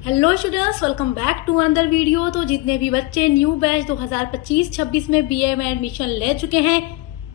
Hello students, welcome back to another video. तो जितने भी बच्चे न्यू बैच 2025-26 में बीए में एडमिशन ले चुके हैं,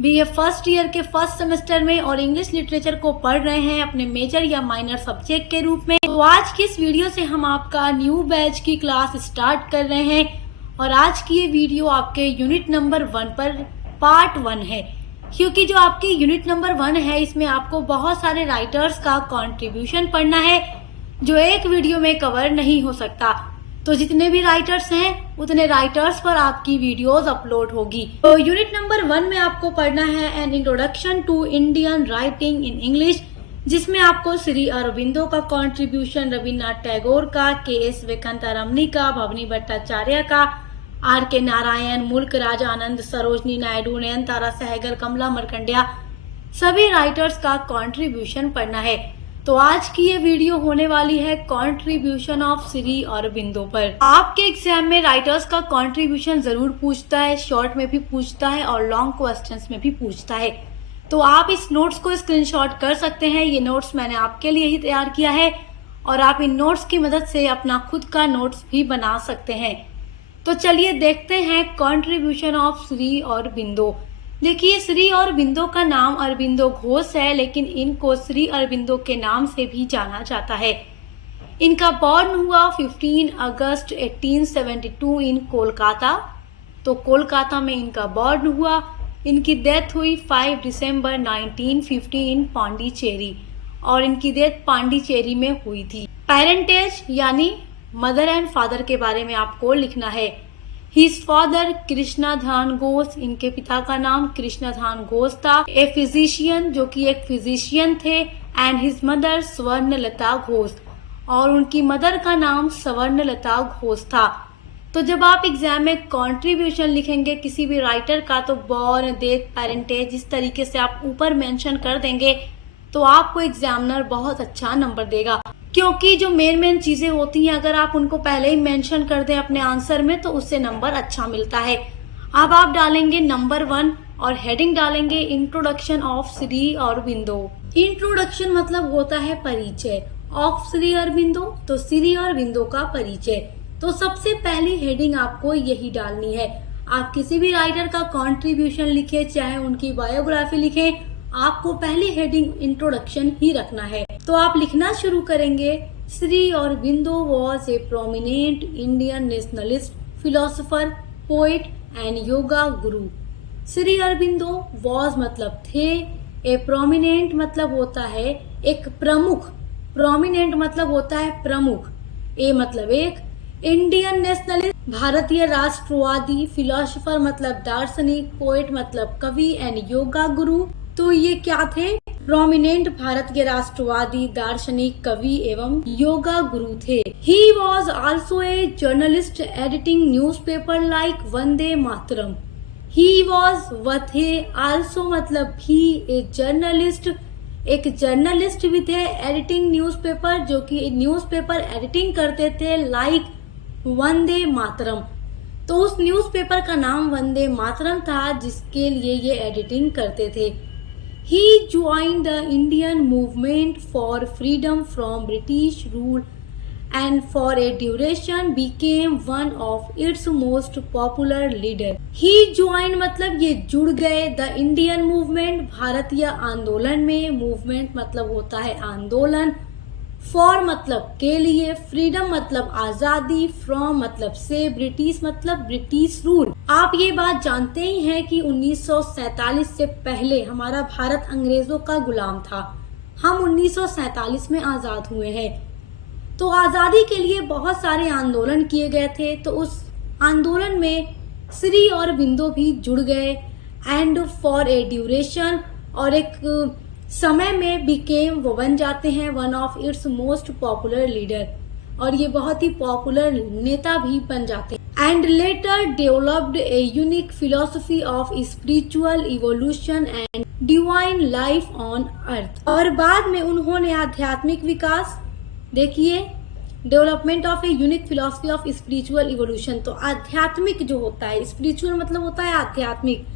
बीए फर्स्ट ईयर के फर्स्ट सेमेस्टर में और इंग्लिश लिटरेचर को पढ़ रहे हैं अपने मेजर या माइनर सब्जेक्ट के रूप में, तो आज की इस वीडियो से हम आपका न्यू बैच की क्लास स्टार्ट कर रहे हैं। और आज की ये वीडियो आपके यूनिट नंबर 1 पर पार्ट 1 है, क्योंकि जो आपके यूनिट नंबर 1 है इसमें आपको बहुत सारे राइटर्स का कॉन्ट्रीब्यूशन पढ़ना है जो एक वीडियो में कवर नहीं हो सकता। तो जितने भी राइटर्स हैं उतने राइटर्स पर आपकी वीडियोस अपलोड होगी। तो यूनिट नंबर 1 में आपको पढ़ना है an introduction to Indian writing in English, जिसमें आपको श्री अरबिंदो का कंट्रीब्यूशन, रविन्द्रनाथ टैगोर का, के.एस. वेंकटरमणी का, भवानी भट्टाचार्य का, आर.के. नारायण, मुल्क राज आनंद, सरोजनी नायडू, नयनतारा सहगल, कमला मार्कंडेय, सभी राइटर्स का कंट्रीब्यूशन पढ़ना है। तो आज की ये वीडियो होने वाली है कंट्रीब्यूशन ऑफ श्री अरबिंदो पर। आपके एग्जाम में राइटर्स का कंट्रीब्यूशन जरूर पूछता है, शॉर्ट में भी पूछता है और लॉन्ग क्वेश्चंस में भी पूछता है। तो आप इस नोट्स को स्क्रीनशॉट कर सकते हैं। ये नोट्स मैंने आपके लिए ही तैयार किया है और आप इन नोट्स की मदद से अपना खुद का नोट्स भी बना सकते हैं। तो चलिए देखते हैं कंट्रीब्यूशन ऑफ श्री अरबिंदो। देखिए, श्री अरबिंदो का नाम अरबिंदो घोष है, लेकिन इनको श्री अरबिंदो के नाम से भी जाना जाता है। इनका बॉर्न हुआ 15 अगस्त 1872 इन कोलकाता। तो कोलकाता में इनका बॉर्न हुआ। इनकी डेथ हुई 5 दिसंबर 1950 इन पांडिचेरी, और इनकी डेथ पांडिचेरी में हुई थी। पेरेंटेज यानी मदर एंड फादर के बारे में आपको लिखना है। His father कृष्णाधान घोष, इनके पिता का नाम कृष्णाधान घोष था। ए फिजिशियन, जो कि एक फिजिशियन थे। And his mother Swarnlata Ghosh, और उनकी मदर का नाम स्वर्णलता घोष था। तो जब आप एग्जाम में कंट्रीब्यूशन लिखेंगे किसी भी राइटर का, तो बॉर्न, डेथ, पेरेंटेज इस तरीके से आप ऊपर मेंशन कर देंगे तो आपको एग्जामिनर बहुत अच्छा नंबर देगा, क्योंकि जो मेन चीजें होती हैं अगर आप उनको पहले ही मेंशन कर दें अपने आंसर में तो उससे नंबर अच्छा मिलता है। अब आप डालेंगे नंबर 1 और हेडिंग डालेंगे introduction of Shri Aurobindo. Introduction मतलब होता है परिचय, ऑफ श्री अरबिंदो तो श्री अरबिंदो का परिचय। तो सबसे पहली हेडिंग आपको यही डालनी है। आप किसी भी राइटर का कॉन्ट्रीब्यूशन लिखे, चाहे उनकी बायोग्राफी लिखे, आपको पहली हेडिंग इंट्रोडक्शन ही रखना है। तो आप लिखना शुरू करेंगे, Shri Aurobindo was a prominent Indian nationalist, philosopher, poet and yoga Guru. Shri Aurobindo was मतलब थे, ए प्रोमिनेंट मतलब होता है एक प्रमुख, प्रोमिनेंट मतलब होता है प्रमुख, ए मतलब एक, इंडियन नेशनलिस्ट भारतीय राष्ट्रवादी, फिलोसोफर मतलब दार्शनिक, पोएट मतलब कवि एंड योगा गुरु। तो ये क्या थे? प्रोमिनेंट भारत के राष्ट्रवादी, दार्शनिक, कवि एवं योगा गुरु थे। He was also a journalist editing newspaper like Vande Mataram. He was व थे, आल्सो मतलब भी, ए जर्नलिस्ट, एक जर्नलिस्ट भी थे, एडिटिंग न्यूज़पेपर जो कि न्यूज़पेपर एडिटिंग करते थे, लाइक वंदे मातरम। तो उस न्यूज़पेपर का नाम वंदे मातरम था जिसके लिए ये एडिटिंग करते थे। He joined the Indian movement for freedom from British rule and for a duration became one of its most popular leader. He joined मतलब ये जुड़ गए, the Indian movement भारतीय आंदोलन में, movement मतलब होता है आंदोलन, for मतलब के लिए, freedom मतलब आजादी, from मतलब से, ब्रिटिश मतलब ब्रिटिश रूल। आप ये बात जानते ही हैं कि 1947 से पहले हमारा भारत अंग्रेजों का गुलाम था। हम 1947 में आजाद हुए हैं। तो आजादी के लिए बहुत सारे आंदोलन किए गए थे, तो उस आंदोलन में श्री अरबिंदो भी जुड़ गए। एंड फॉर ए ड्यूरेशन, और एक समय में बिकेम वो बन जाते हैं one of its most popular leader, और ये बहुत ही पॉपुलर नेता भी बन जाते हैं। And later developed a unique philosophy of spiritual evolution and divine life on earth. और बाद में उन्होंने आध्यात्मिक विकास, देखिए, development of a unique philosophy of spiritual evolution, तो आध्यात्मिक जो होता है, स्पिरिचुअल मतलब होता है आध्यात्मिक,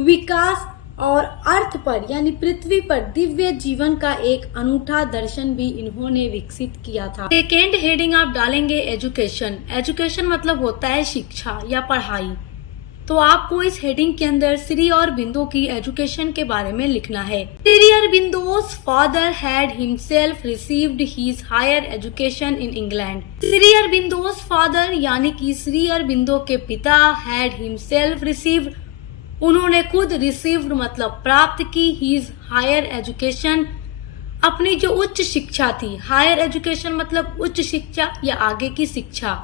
विकास और अर्थ पर यानी पृथ्वी पर दिव्य जीवन का एक अनूठा दर्शन भी इन्होंने विकसित किया था। सेकेंड हेडिंग आप डालेंगे एजुकेशन। एजुकेशन मतलब होता है शिक्षा या पढ़ाई। तो आपको इस हेडिंग के अंदर श्री अरबिंदो की एजुकेशन के बारे में लिखना है। Shri अरबिंदो's father had himself received his higher education in England। Shri अरबिंदो's father यानी कि श्री अरबिंदो के पिता had himself received, उन्होंने खुद रिसीव्ड मतलब प्राप्त की, his higher education अपनी जो उच्च शिक्षा थी, हायर एजुकेशन मतलब उच्च शिक्षा या आगे की शिक्षा,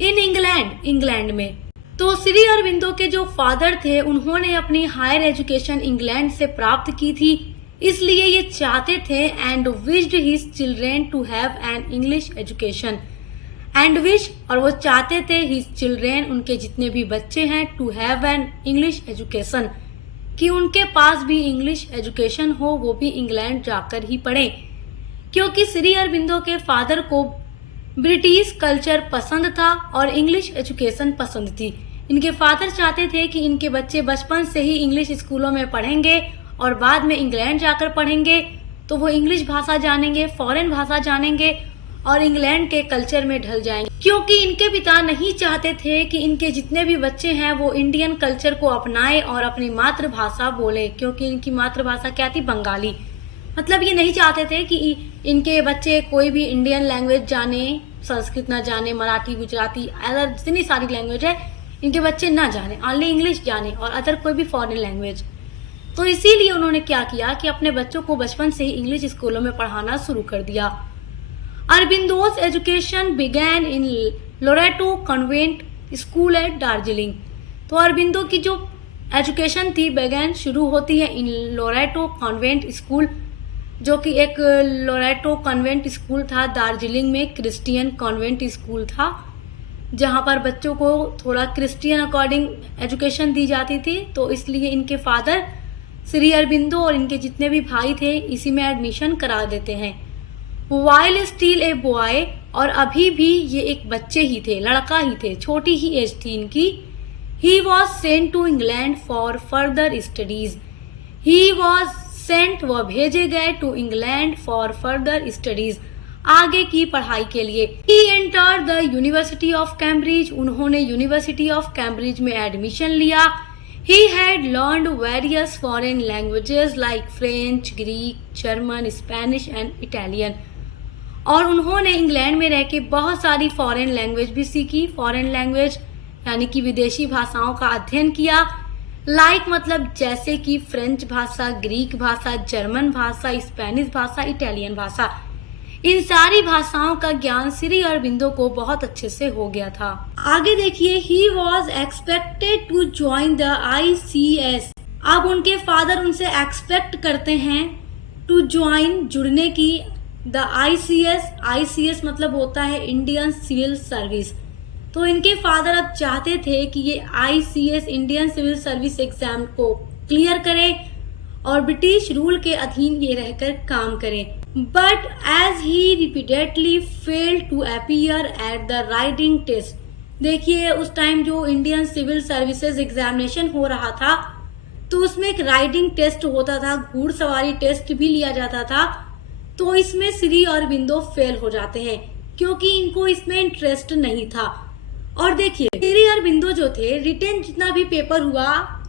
इन इंग्लैंड इंग्लैंड में। तो श्री अरबिंदो के जो फादर थे उन्होंने अपनी हायर एजुकेशन इंग्लैंड से प्राप्त की थी, इसलिए ये चाहते थे and wished his children to have an English education. And wish और वो चाहते थे हिज चिल्ड्रेन उनके जितने भी बच्चे हैं to have an English education कि उनके पास भी इंग्लिश एजुकेशन हो, वो भी इंग्लैंड जाकर ही पढ़े, क्योंकि श्री अरबिंदो के फादर को ब्रिटिश कल्चर पसंद था और इंग्लिश एजुकेशन पसंद थी। इनके फादर चाहते थे कि इनके बच्चे बचपन से ही इंग्लिश स्कूलों में पढ़ेंगे और बाद में इंग्लैंड जाकर पढ़ेंगे तो वो इंग्लिश भाषा जानेंगे, फॉरेन भाषा जानेंगे और इंग्लैंड के कल्चर में ढल जाएंगे। क्योंकि इनके पिता नहीं चाहते थे कि इनके जितने भी बच्चे हैं वो इंडियन कल्चर को अपनाएं और अपनी मातृभाषा बोले, क्योंकि इनकी मातृभाषा क्या थी? बंगाली। मतलब ये नहीं चाहते थे कि इनके बच्चे कोई भी इंडियन लैंग्वेज जाने, संस्कृत ना जाने, मराठी, गुजराती, अदर जितनी सारी लैंग्वेज है इनके बच्चे ना जाने, ओनली इंग्लिश जाने और अदर कोई भी फॉरेन लैंग्वेज। तो इसीलिए उन्होंने क्या किया कि अपने बच्चों को बचपन से ही इंग्लिश स्कूलों में पढ़ाना शुरू कर दिया। Aurobindo's education began in Loreto convent school at Darjeeling. तो अरबिंदो की जो एजुकेशन थी बिगैन शुरू होती है इन लोरेटो कॉन्वेंट स्कूल, जो कि एक लोरेटो कॉन्वेंट स्कूल था दार्जिलिंग में, क्रिश्चियन कॉन्वेंट स्कूल था जहाँ पर बच्चों को थोड़ा क्रिश्चियन अकॉर्डिंग एजुकेशन दी जाती थी। तो इसलिए इनके फादर श्री अरबिंदो और इनके जितने भी भाई थे इसी में एडमिशन करा देते हैं। वाइल स्टिल ए बॉय, और अभी भी ये एक बच्चे ही थे, लड़का ही थे, छोटी ही एज थी इनकी। He was sent to England for further studies. He was sent, वह भेजे गए, to England for further studies, आगे की पढ़ाई के लिए। He entered the university of Cambridge, उन्होंने यूनिवर्सिटी ऑफ कैम्ब्रिज में एडमिशन लिया। He had learned various foreign languages like French, Greek, German, Spanish and Italian, और उन्होंने इंग्लैंड में रह के बहुत सारी फॉरेन लैंग्वेज भी सीखी। फॉरेन लैंग्वेज यानी कि विदेशी भाषाओं का अध्ययन किया। लाइक मतलब जैसे कि फ्रेंच भाषा, ग्रीक भाषा, जर्मन भाषा, स्पेनिश भाषा, इटालियन भाषा, इन सारी भाषाओं का ज्ञान श्री अरबिंदो को बहुत अच्छे से हो गया था। आगे देखिए, he was expected to join the ICS। अब उनके फादर उनसे एक्सपेक्ट करते हैं टू ज्वाइन, जुड़ने की, द ICS। ICS मतलब होता है इंडियन सिविल सर्विस। तो इनके फादर अब चाहते थे कि ये ICS Indian civil service exam को क्लियर करें और ब्रिटिश रूल के अधीन ये रहकर काम करें। But as he repeatedly failed to appear at the writing test. देखिए उस टाइम जो इंडियन सिविल सर्विसेज एग्जामिनेशन हो रहा था तो उसमें एक राइटिंग टेस्ट होता था, घुड़सवारी टेस्ट भी लिया जाता था। तो इसमें श्री अरबिंदो फेल हो जाते हैं क्योंकि इनको इसमें इंटरेस्ट नहीं था। और देखिए श्री अरबिंदो जो थे, रिटेन जितना भी पेपर हुआ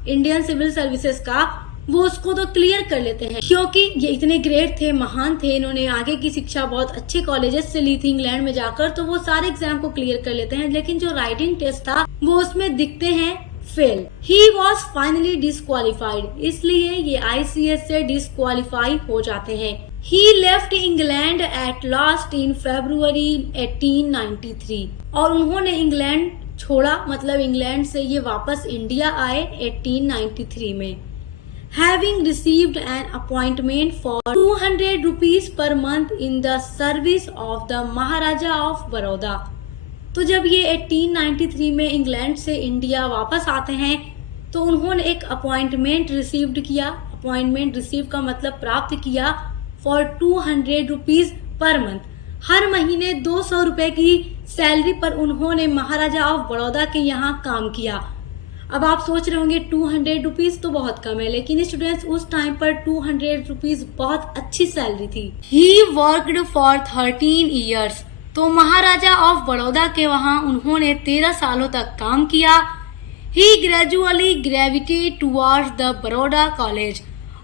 इंडियन सिविल सर्विसेज का वो उसको तो क्लियर कर लेते हैं क्योंकि ये इतने ग्रेट थे, महान थे, इन्होंने आगे की शिक्षा बहुत अच्छे कॉलेजेस से ली थी इंग्लैंड में जाकर, तो वो सारे एग्जाम को क्लियर कर लेते हैं। लेकिन जो राइटिंग टेस्ट था वो उसमें दिखते हैं fail. He was finally disqualified, इसलिए ये ICS से डिस्क्वालीफाई हो जाते हैं। He left England at last in February 1893, और उन्होंने इंग्लैंड छोड़ा, मतलब इंग्लैंड से ये वापस इंडिया आए 1893 में। Having received an appointment for 200 rupees per month in the service of the Maharaja of Baroda। तो जब ये 1893 में इंग्लैंड से इंडिया वापस आते हैं तो उन्होंने एक अपॉइंटमेंट रिसीव्ड किया। अपॉइंटमेंट रिसीव का मतलब प्राप्त किया फॉर 200 रुपीज पर मंथ, हर महीने 200 रुपए की सैलरी पर उन्होंने महाराजा ऑफ बड़ौदा के यहाँ काम किया। अब आप सोच रहे होंगे 200 रुपीज तो बहुत कम है, लेकिन स्टूडेंट्स उस टाइम पर 200 रुपीज बहुत अच्छी सैलरी थी। He worked for 13 years. तो महाराजा ऑफ बड़ौदा के वहां उन्होंने 13 सालों तक काम किया। He gradually gravitated towards the Baroda college.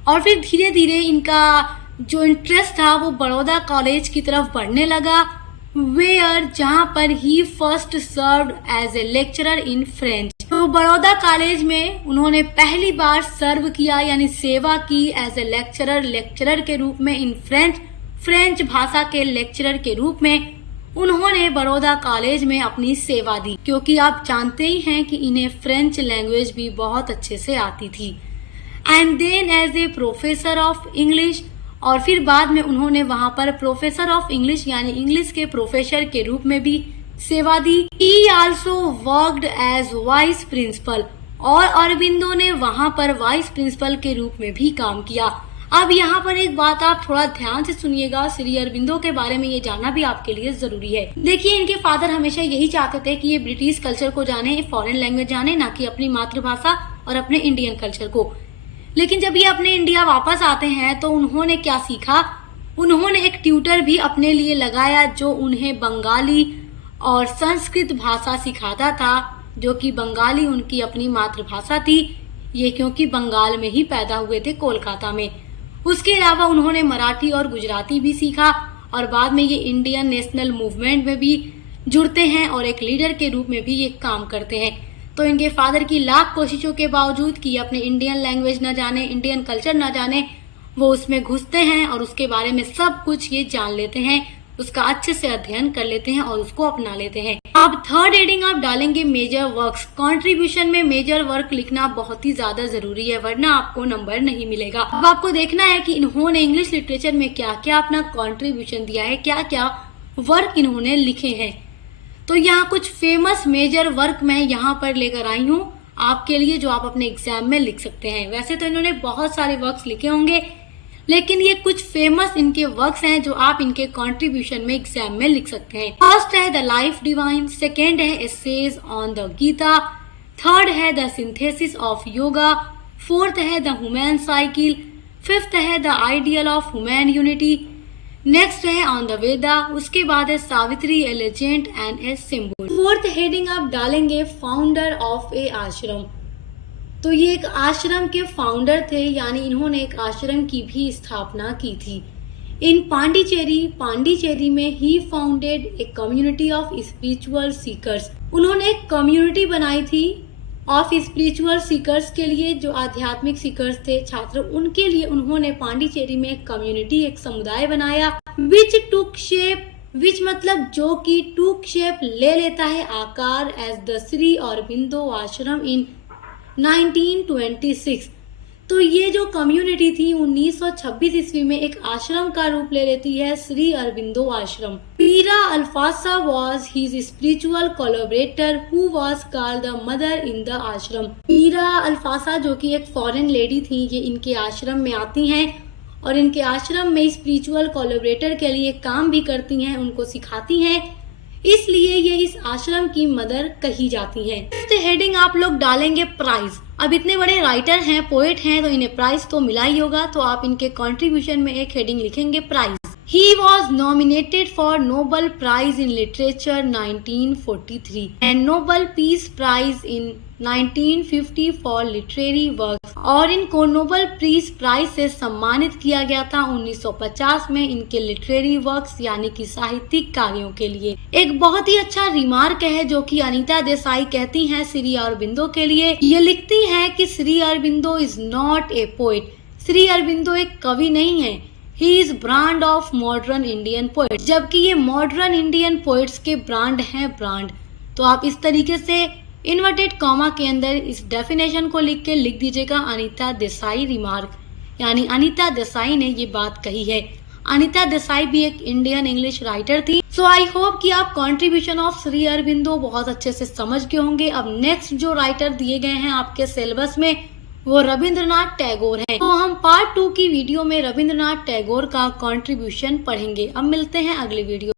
और फिर धीरे धीरे इनका जो इंटरेस्ट था वो बड़ौदा कॉलेज की तरफ बढ़ने लगा, वेयर जहां पर he first served as a lecturer in French. तो बड़ौदा कॉलेज में उन्होंने पहली बार सर्व किया यानी सेवा की एज ए लेक्चरर के रूप में इन फ्रेंच भाषा के लेक्चरर के रूप में उन्होंने बड़ौदा कॉलेज में अपनी सेवा दी, क्योंकि आप जानते ही हैं कि इन्हें फ्रेंच लैंग्वेज भी बहुत अच्छे से आती थी। And then as a professor of English. और फिर बाद में उन्होंने वहां पर प्रोफेसर ऑफ इंग्लिश यानी इंग्लिश के प्रोफेसर के रूप में भी सेवा दी। He also worked as vice principal. और अरबिंदो ने वहां पर वाइस प्रिंसिपल के रूप में भी काम किया। अब यहाँ पर एक बात आप थोड़ा ध्यान से सुनिएगा, श्री अरबिंदो के बारे में ये जानना भी आपके लिए जरूरी है। देखिए, इनके फादर हमेशा यही चाहते थे कि ये ब्रिटिश कल्चर को जाने, फॉरेन लैंग्वेज जाने, ना कि अपनी मातृभाषा और अपने इंडियन कल्चर को। लेकिन जब ये अपने इंडिया वापस आते हैं तो उन्होंने क्या सीखा, उन्होंने एक ट्यूटर भी अपने लिए लगाया जो उन्हें बंगाली और संस्कृत भाषा सिखाता था, जो कि बंगाली उनकी अपनी मातृभाषा थी। ये क्योंकि बंगाल में ही पैदा हुए थे, कोलकाता में। उसके अलावा उन्होंने मराठी और गुजराती भी सीखा और बाद में ये इंडियन नेशनल मूवमेंट में भी जुड़ते हैं और एक लीडर के रूप में भी ये काम करते हैं। तो इनके फादर की लाख कोशिशों के बावजूद कि अपने इंडियन लैंग्वेज न जाने, इंडियन कल्चर न जाने, वो उसमें घुसते हैं और उसके बारे में सब कुछ ये जान लेते हैं, उसका अच्छे से अध्ययन कर लेते हैं और उसको अपना लेते हैं। अब थर्ड हेडिंग आप डालेंगे मेजर वर्क्स। कंट्रीब्यूशन में मेजर वर्क लिखना बहुत ही ज्यादा जरूरी है, वरना आपको नंबर नहीं मिलेगा। अब आपको देखना है कि इन्होंने इंग्लिश लिटरेचर में क्या क्या अपना कंट्रीब्यूशन दिया है, क्या क्या वर्क इन्होंने लिखे हैं। तो यहाँ कुछ फेमस मेजर वर्क मैं यहाँ पर लेकर आई हूँ आपके लिए, जो आप अपने एग्जाम में लिख सकते हैं। वैसे तो इन्होंने बहुत सारे वर्क्स लिखे होंगे, लेकिन ये कुछ फेमस इनके वर्क्स हैं जो आप इनके कंट्रीब्यूशन में एग्जाम में लिख सकते हैं। फर्स्ट है द लाइफ डिवाइन, सेकेंड है essays on the Gita, third है the synthesis of yoga, fourth है द ह्यूमन साइकिल, फिफ्थ है the ideal of human unity, next है ऑन द वेदा, उसके बाद है Savitri a legend and a symbol. Fourth heading आप डालेंगे फाउंडर ऑफ ए आश्रम। तो ये एक आश्रम के फाउंडर थे, यानी इन्होंने एक आश्रम की भी स्थापना की थी। इन पांडिचेरी में he founded a community of spiritual seekers. उन्होंने एक कम्युनिटी बनाई थी ऑफ स्पिरिचुअल सीकर्स के लिए, जो आध्यात्मिक सीकर्स थे छात्र, उनके लिए उन्होंने पांडिचेरी में एक कम्युनिटी, एक समुदाय बनाया। विच टुक शेप, विच मतलब जो कि टुक शेप ले लेता है आकार, एज द श्री अरबिंदो आश्रम इन 1926। तो ये जो कम्युनिटी थी 1926 ईस्वी में एक आश्रम का रूप ले लेती है, Shri Aurobindo Ashram. Mirra Alfassa was his spiritual collaborator who was called the mother in the ashram. Mirra Alfassa जो कि एक फॉरेन लेडी थी, ये इनके आश्रम में आती हैं और इनके आश्रम में स्पिरिचुअल कोलैबोरेटर के लिए काम भी करती हैं, उनको सिखाती हैं, इसलिए ये इस आश्रम की मदर कही जाती है। फिफ्थ हेडिंग आप लोग डालेंगे प्राइज। अब इतने बड़े राइटर हैं, पोएट हैं, तो इन्हें प्राइज तो मिला ही होगा, तो आप इनके कंट्रीब्यूशन में एक हेडिंग लिखेंगे prize. He was nominated for Nobel Prize in Literature 1943 and Nobel Peace Prize in 1950 for literary works। और इनको नोबेल पीस प्राइज से सम्मानित किया गया था 1950 में इनके लिटरेरी वर्क्स यानी कि साहित्यिक कार्यों के लिए। एक बहुत ही अच्छा रिमार्क है जो कि अनीता देसाई कहती हैं श्री अरबिंदो के लिए। ये लिखती हैं कि Shri Aurobindo is not a poet. Shri Aurobindo एक कवि नहीं है, he is brand of modern Indian poet, जबकि ये मॉडर्न इंडियन पोएट्स के ब्रांड हैं, ब्रांड। तो आप इस तरीके से इन्वर्टेड कॉमा के अंदर इस डेफिनेशन को लिख के लिख दीजिएगा अनीता देसाई रिमार्क, यानी अनीता देसाई ने ये बात कही है। अनीता देसाई भी एक इंडियन इंग्लिश राइटर थी। सो आई होप कि आप कंट्रीब्यूशन ऑफ श्री अरबिंदो बहुत अच्छे से समझ गए होंगे। अब नेक्स्ट जो राइटर दिए गए हैं आपके सिलेबस में वो रविंद्रनाथ टैगोर हैं। तो हम पार्ट 2 की वीडियो में रविंद्रनाथ टैगोर का कंट्रीब्यूशन पढ़ेंगे। अब मिलते हैं अगले वीडियो।